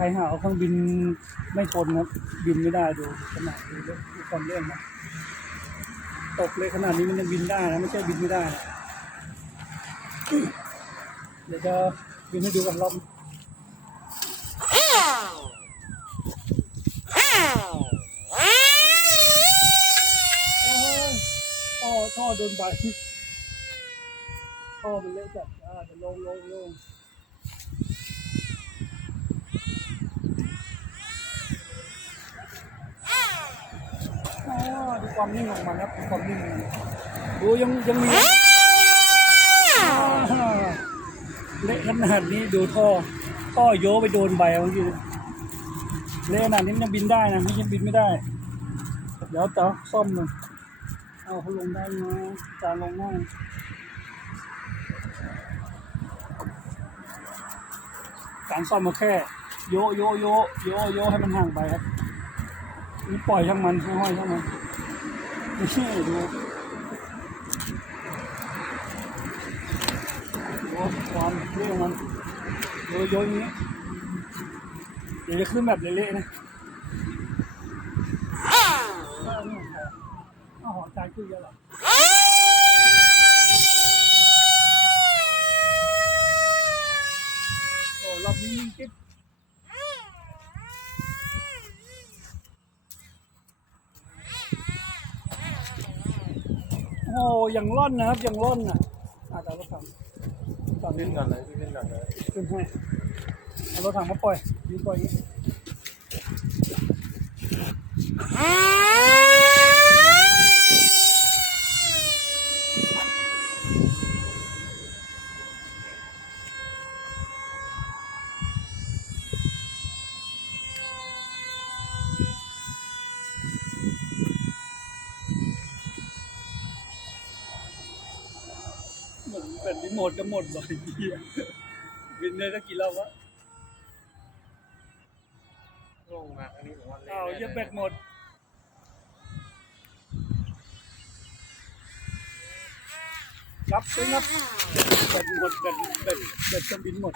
ใครหาเอาเครื่องบินไม่ทนครับ บินไม่ได้ดูขนาดดูดูความเรื่องนะตกเลยขนาดนี้มันยังบินได้นะไม่ใช่บินไม่ได้นะเดี๋ยวจะบินให้ดูกันรอบอ่อท่อโดนใบท่อมันเละจัดอ่าเดี๋ยวลงลงลง อ๋อ ดูความนิ่งของมันครับดูความนิ่งของมันดูยังยังมีเละขนาดนี้ดูท่อท่อโยไปโดนใบเมื่อกี้เละขนาดนี้ยังบินได้นะไม่ใช่บินไม่ได้เดี๋ยวจะซ่อมหน่อยเอาเขาลงได้ไหมจานลงง่ายการซ่อมมาแค่ โยโยโยโยโยให้มันห่างไปครับนี่ปล่อยช่างมันห้อยช่างมัน ดูโอ้ความเรื่องมันโยโย่อย่างนี้เดี๋ยวจะขึ้นแบบเละๆนะอ้าวนี่ของใครอะอ้าวหอใจขึ้นเยอะหรอโอ้รอบนี้นิ่งกิ๊บ อ้ยังร่อนนะครับยังร่อนอะอาจจะเอารถถังตอนขึ้นี้นก่อนเลยขึ้นก่อนเลยขึ้นให้เอารถถังมาปล่อยยืนปล่อยอย่างนี้เหมือนเป็น รีโมทจะหมดบ่อยเหี้ยบินได้สักกี่รอบวะลงมาอันนี้ผมว่าเล่นอ้าวเหี้ยแบตหมด ครับซึ้งครับแบตหมดแบตแบตแบตเครื่องบินหมด